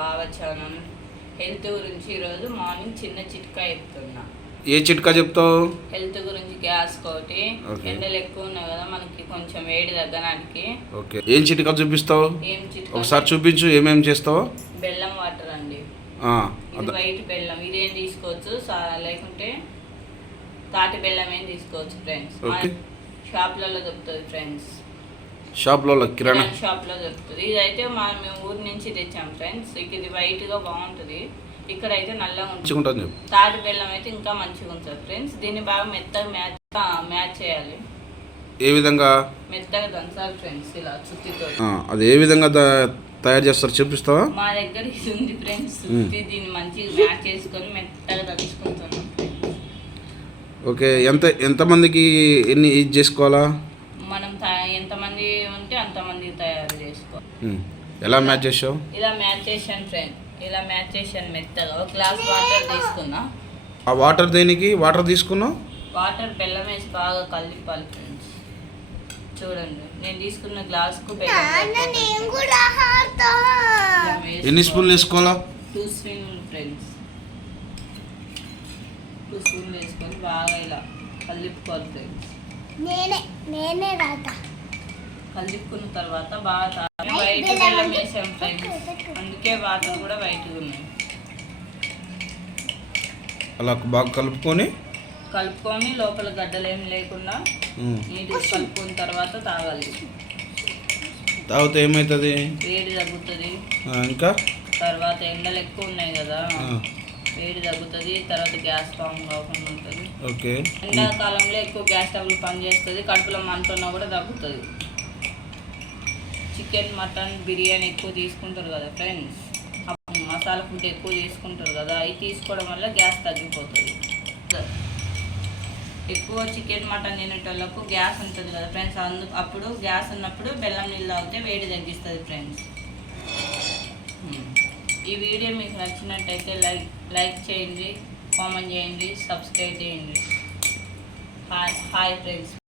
భావచనం health గురించి ఈరోజు morning చిన్న చిట్కా చెప్తున్నా. ఏ చిట్కా చెప్తావు? హెల్త్ గురించి గ్యాస్ కోటి ఎండలు ఎక్కువ ఉన్నాయి కదా మనకి కొంచెం వేడి తగ్గడానికి. ఓకే, ఏం చిట్కా చూపిస్తావు? ఏం చిట్కా ఒకసారి చూపించు, ఏమేమి చేస్తావు? బెల్లం వాటర్ అండి. ఇది వైట్ బెల్లం, ఇదేం తీసుకోవచ్చు, లేకుంటే తాటి బెల్లం ఏం తీసుకోవచ్చు ఫ్రెండ్స్. షాప్లలో దొరుకుతుంది ఫ్రెండ్స్, షాప్లో కిరాణా షాప్లో దొరుకుతుంది. ఇదైతే మేము ఊరి నుంచి తెచ్చాం ఫ్రెండ్స్. ఇది వైట్గా బాగుంటుంది, ఇక్కడ అయితే నల్లగా ఉంటుంది. తాటి బెల్లం అయితే ఇంకా మంచిగా ఉంటుంది ఫ్రెండ్స్. దీన్ని బాగా మెత్తగా మ్యాచ్ చేయాలి. ఏ విధంగా? మెత్తగా దంచాలి ఫ్రెండ్స్, ఇలా చుట్టితో. అది ఏ విధంగా తయారు చేస్తారు చూపిస్తావా? మా దగ్గర ఇది ఉంది ఫ్రెండ్స్, దీన్ని మంచిగా మ్యాచ్ చేసుకొని మెత్తగా దంచుకుంటున్నాం. ఓకే, ఎంతమందికి ఎన్ని ఇది చేసుకోవాలా? మనం ఎంతమంది ఉంటే అంతమంది తయారు చేసుకోవాలి. ఎలా మ్యాచ్ చేసావు? ఇలా మ్యాచ్ చేశాను ఫ్రెండ్, ఇలా మ్యాచ్ చేశాను మెత్తగా. ఒక గ్లాస్ వాటర్ తీసుకున్నా. ఆ వాటర్ దేనికి వాటర్ తీసుకున్నావు? వాటర్ బెల్లం వేసి బాగా కలిపాలి ఫ్రెండ్స్. చూడండి, నేను తీసుకున్న గ్లాస్కు ఎన్ని స్పూన్లు వేసుకోవాలా? 2 స్పూన్లు ఫ్రెండ్స్. 2 స్పూన్లు వేసుకొని బాగా ఇలా కలుపుకోవాలి ఫ్రెండ్స్. కలుపుకున్న తర్వాత బాగా వైట్ బెల్లం వేసాం ఫ్రెండ్స్, అందుకే వాటర్ కూడా వైట్గా ఉన్నాయి. అలా బాగా కలుపుకొని లోపల గడ్డలేం లేకుండా నీట్గా కలుపుకున్న తర్వాత తాగాలి. తాగితే ఏమవుతుంది? వేడి తగ్గుతుంది. ఇంకా తర్వాత ఎండలు ఎక్కువ ఉన్నాయి కదా, వేడి తగ్గుతుంది. తర్వాత గ్యాస్ ఫామ్ కాకుండా ఉంటుంది. ఓకే, ఎండాకాలంలో ఎక్కువ గ్యాస్ స్టవ్లు పనిచేస్తుంది. కడుపులో మంటున్నా కూడా తగ్గుతుంది. చికెన్, మటన్, బిర్యానీ ఎక్కువ తీసుకుంటారు కదా ఫ్రెండ్స్, మసాలా ఫుడ్ ఎక్కువ తీసుకుంటారు కదా, అవి తీసుకోవడం వల్ల గ్యాస్ తగ్గిపోతుంది. ఎక్కువ చికెన్, మటన్ తినేటోళ్ళకు గ్యాస్ ఉంటుంది కదా ఫ్రెండ్స్, అప్పుడు గ్యాస్ ఉన్నప్పుడు బెల్లం నీళ్ళు తాగితే వేడి తగ్గిస్తుంది ఫ్రెండ్స్. ఈ వీడియో మీకు నచ్చినట్టయితే లైక్ చేయండి, కామెంట్ చేయండి, సబ్స్క్రైబ్ చేయండి. Hi friends.